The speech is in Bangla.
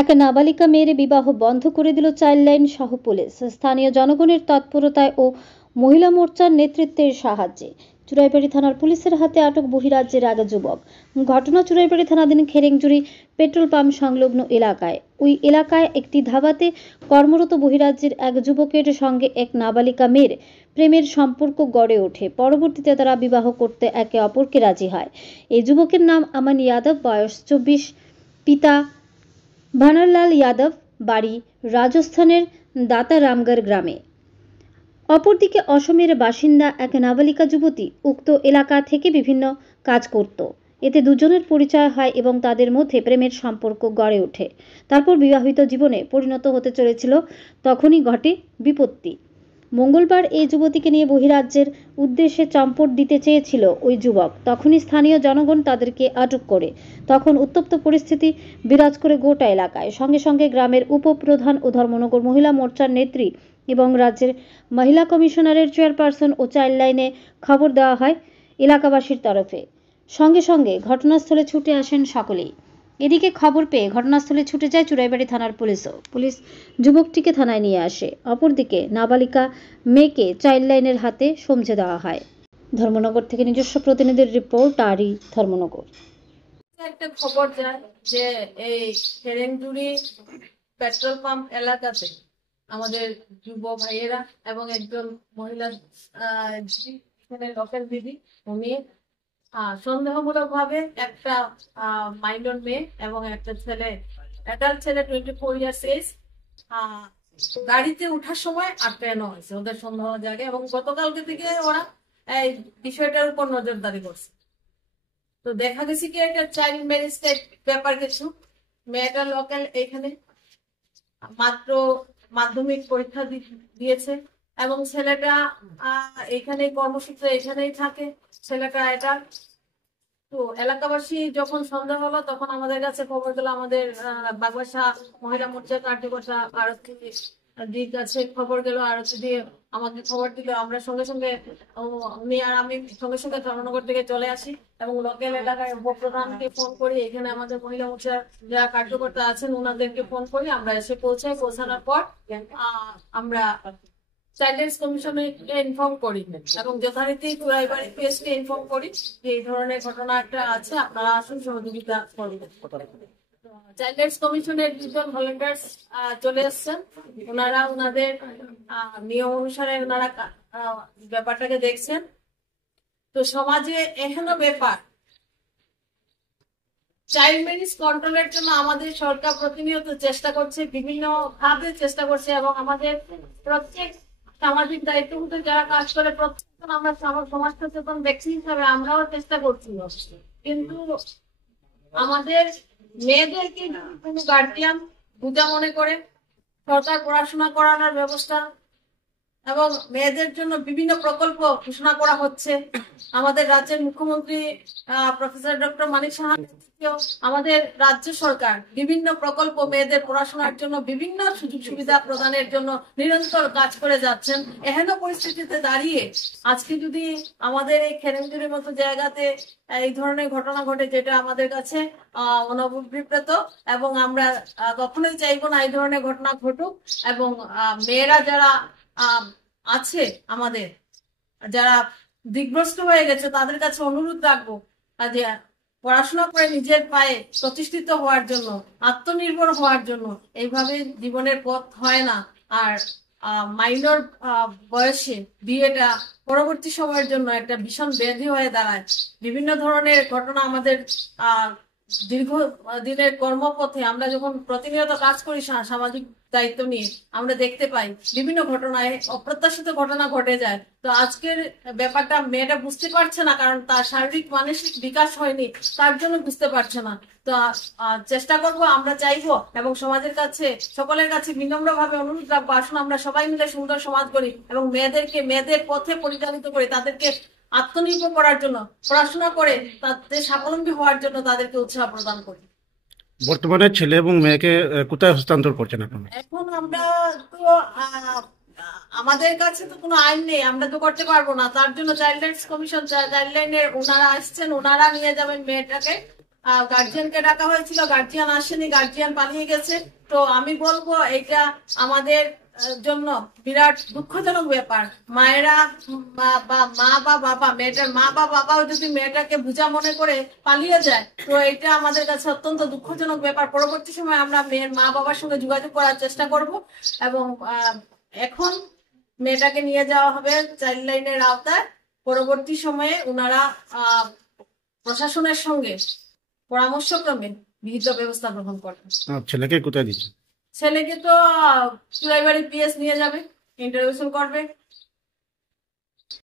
এক নাবালিকা মেয়ের বিবাহ বন্ধ করে দিল চাইল্ড লাইন সহ পুলিশ। স্থানীয় জনগণের তৎপরতায় ও মহিলা মোর্চার নেতৃত্বের সাহায্যে চুরাইবাড়ি থানার পুলিশের হাতে আটক বহিরাজ্যের এক যুবক। ঘটনা চুরাইবাড়ি থানাধীন খেরেংজুড়ি পেট্রোল পাম্প সংলগ্ন এলাকায়। ওই এলাকায় একটি ধাবাতে কর্মরত বহিরাজ্যের এক যুবকের সঙ্গে এক নাবালিকা মেয়ের প্রেমের সম্পর্ক গড়ে ওঠে। পরবর্তীতে তারা বিবাহ করতে একে অপরকে রাজি হয়। এই যুবকের নাম আমান যাদব, বয়স 24, পিতা ভানারলাল যাদব, বাড়ি রাজস্থানের দাতা রামগড় গ্রামে। অপরদিকে অসমের বাসিন্দা এক নাবালিকা যুবতী উক্ত এলাকা থেকে বিভিন্ন কাজ করত। এতে দুজনের পরিচয় হয় এবং তাদের মধ্যে প্রেমের সম্পর্ক গড়ে ওঠে। তারপর বিবাহিত জীবনে পরিণত হতে চলেছিল, তখনই ঘটে বিপত্তি। মঙ্গলবার এই যুবতীকে নিয়ে বহিরাজ্যের উদ্দেশ্যে চম্পট দিতে চেয়েছিল ওই যুবক। তখনই স্থানীয় জনগণ তাদেরকে আটক করে। তখন উত্তপ্ত পরিস্থিতি বিরাজ করে গোটা এলাকায়। সঙ্গে সঙ্গে গ্রামের উপপ্রধান ও ধর্মনগর মহিলা মোর্চার নেত্রী এবং রাজ্যের মহিলা কমিশনারের চেয়ারপারসন ও চাইল্ড লাইনে খবর দেওয়া হয় এলাকাবাসীর তরফে। সঙ্গে সঙ্গে ঘটনাস্থলে ছুটে আসেন সকলেই। এদিকে খবর পেয়ে ঘটনাস্থলে ছুটে যায় চুরাইবাড়ি থানার পুলিশও। পুলিশ যুবকটিকে থানায় নিয়ে আসে। অপরদিকে নাবালিকা মেয়েকে চাইল্ড লাইনের হাতে সমঝে দেওয়া হয়। ধর্মনগর থেকে নিজস্ব প্রতিনিধির রিপোর্ট, আরই ধর্মনগর। একটা খবর যায় যে এই খেরেংজুড়ি পেট্রোল পাম্প এলাকাতে আমাদের যুব ভাইয়েরা এবং একজন মহিলা লোকাল দিদি, উনি সন্দেহমূলক ভাবে একটা মাইনর মেয়ে এবং একটা ছেলে, অ্যাডাল্ট ছেলে 24 ইয়ার্স এজ, গাড়িতে ওঠার সময় আটকানো হয়েছে ওদের সন্দেহ জায়গায়। এবং গতকালকে থেকে ওরা এই বিষয়টার উপর নজরদারি করছে। তো দেখা গেছে কি একটা চাইল্ড ম্যারেজ ব্যাপার কিছু। মেয়েটা লোকাল এখানে মাত্র মাধ্যমিক পরীক্ষা দিয়েছে এবং ছেলেটা এখানে কর্মসূত্রে এখানেই থাকে। ছেলেটা এটা তো এলাকাবাসী যখন সন্দেহ হলো তখন আমাদের কাছে খবর দিল। আমাদের বাগবাসা মহিলা মোর্চা কার্যকর্তা আরতি দিক কাছে খবর গেল, আরতি দিয়ে আমাকে খবর দিল। আমরা সঙ্গে সঙ্গে উনি আর আমি সঙ্গে সঙ্গে ধর্মনগর থেকে চলে আসি এবং লোকাল এলাকায় উপপ্রধানকে ফোন করি। এখানে আমাদের মহিলা মোর্চার যারা কার্যকর্তা আছেন ওনাদেরকে ফোন করি। আমরা এসে পৌঁছানোর পর আমরা চাইল্ড রাইটস কমিশনে ইনফর্ম করি এবং যথারীতি চুরাইবাড়ি পিএসকে ইনফর্ম করি যে এই ধরনের ঘটনা একটা আছে, আপনারা আসুন সহযোগিতা করবেন। চাইল্ড রাইটস কমিশনের দুজন ভলেন্টিয়ার্স চলে এসছেন। ওনারা ওনাদের নিয়ম অনুসারে ওনারা ব্যাপারটাকে দেখছেন। তো সমাজে এখনো ব্যাপার চাইল্ড ম্যারেজ কন্ট্রোলের জন্য আমাদের সরকার প্রতিনিয়ত চেষ্টা করছে, বিভিন্ন ভাবে চেষ্টা করছে এবং আমাদের প্রত্যেক সামাজিক দায়িত্ববোধ যারা কাজ করে প্রত্যেকজন আমরা সমাজ সচেতন ব্যক্তি হিসাবে আমরাও চেষ্টা করছি। কিন্তু আমাদের মেয়েদেরকে কোনো গার্জিয়ান বোঝা মনে করে সরকার পড়াশোনা করানোর ব্যবস্থা এবং মেয়েদের জন্য বিভিন্ন প্রকল্প ঘোষণা করা হচ্ছে। আমাদের রাজ্যের মুখ্যমন্ত্রী প্রফেসর ডক্টর মানিক সাহা আমাদের রাজ্য সরকার বিভিন্ন প্রকল্প মেয়েদের পড়াশোনার জন্য বিভিন্ন সুযোগ সুবিধা প্রদানের জন্য নিরন্তর কাজ করে যাচ্ছেন। এহেন পরিস্থিতিতে দাঁড়িয়ে আজকে যদি আমাদের এই খেরেংজুড়ির মতো জায়গাতে এই ধরনের ঘটনা ঘটে, যেটা আমাদের কাছে অনভিপ্রেত এবং আমরা কখনোই চাইবো না এই ধরনের ঘটনা ঘটুক। এবং মেয়েরা যারা আছে আমাদের যারা দিগ্ভ্রষ্ট হয়ে গেছে তাদের কাছে অনুরোধ রাখবো যে পড়াশোনা করে নিজের পায়ে প্রতিষ্ঠিত হওয়ার জন্য, আত্মনির্ভর হওয়ার জন্য। এইভাবে জীবনের পথ হয় না। আর মাইনর বয়সে বিয়েটা পরবর্তী সময়ের জন্য একটা ভীষণ ব্যাধি হয়ে দাঁড়ায়। বিভিন্ন ধরনের ঘটনা আমাদের দীর্ঘ দিনের কর্মপথে আমরা যখন প্রতিনিয়ত কাজ করি সামাজিক দায়িত্ব নিয়ে, আমরা দেখতে পাই বিভিন্ন ঘটনায় অপ্রত্যাশিত ঘটনা ঘটে যায়। তো আজকের ব্যাপারটা মেয়েটা বুঝতে পারছে না, কারণ তার শারীরিক মানসিক বিকাশ হয়নি, তার জন্য বুঝতে পারছে না। তো চেষ্টা করব, আমরা চাইবো এবং সমাজের কাছে সকলের কাছে বিনম্র ভাবে অনুরোধ রাখবো, আসুন আমরা সবাই মিলে সুন্দর সমাজ করি এবং মেয়েদের পথে পরিচালিত করি, তাদেরকে আত্মনির্ভর করার জন্য, পড়াশোনা করে তাদের স্বাবলম্বী হওয়ার জন্য তাদেরকে উৎসাহ প্রদান করি। বর্তমানে ছেলে এবং মেয়েকে কোথায় হস্তান্তর করছেন এখন? এখন আমরা তো আমাদের কাছে তো কোনো আইন নেই, আমরা তো করতে পারবো না। তার জন্য চাইল্ড রাইটস কমিশন, চাইল্ড লাইনের ওনারা আসছেন, ওনারা নিয়ে যাবেন মেয়েটাকে গার্জিয়ানকে ডাকা হয়েছিল, গার্জিয়ান আসেনি, গার্জিয়ান পালিয়ে গেছে। তো আমি বলবো এটা আমাদের জন্য বিরাট দুঃখজনক ব্যাপার। মায়েরা বা মা বা বাবা, মেয়েটার মা বা বাবাও যদি মেয়েটাকে বোঝা মনে করে পালিয়ে যায়, তো এটা আমাদের কাছে অত্যন্ত দুঃখজনক ব্যাপার। পরবর্তী সময় আমরা মেয়ের মা বাবার সঙ্গে যোগাযোগ করার চেষ্টা করব এবং এখন মেয়েটাকে নিয়ে যাওয়া হবে চাইল্ড লাইনের আওতায়। পরবর্তী সময়ে ওনারা প্রশাসনের সঙ্গে পরামর্শক্রমে বিহিত ব্যবস্থা গ্রহণ করবে। ছেলেকে কোথায় দিচ্ছে? ছেলেকে তো চুরাইবাড়ি পিএস নিয়ে যাবে, ইন্টারভিউশন করবে।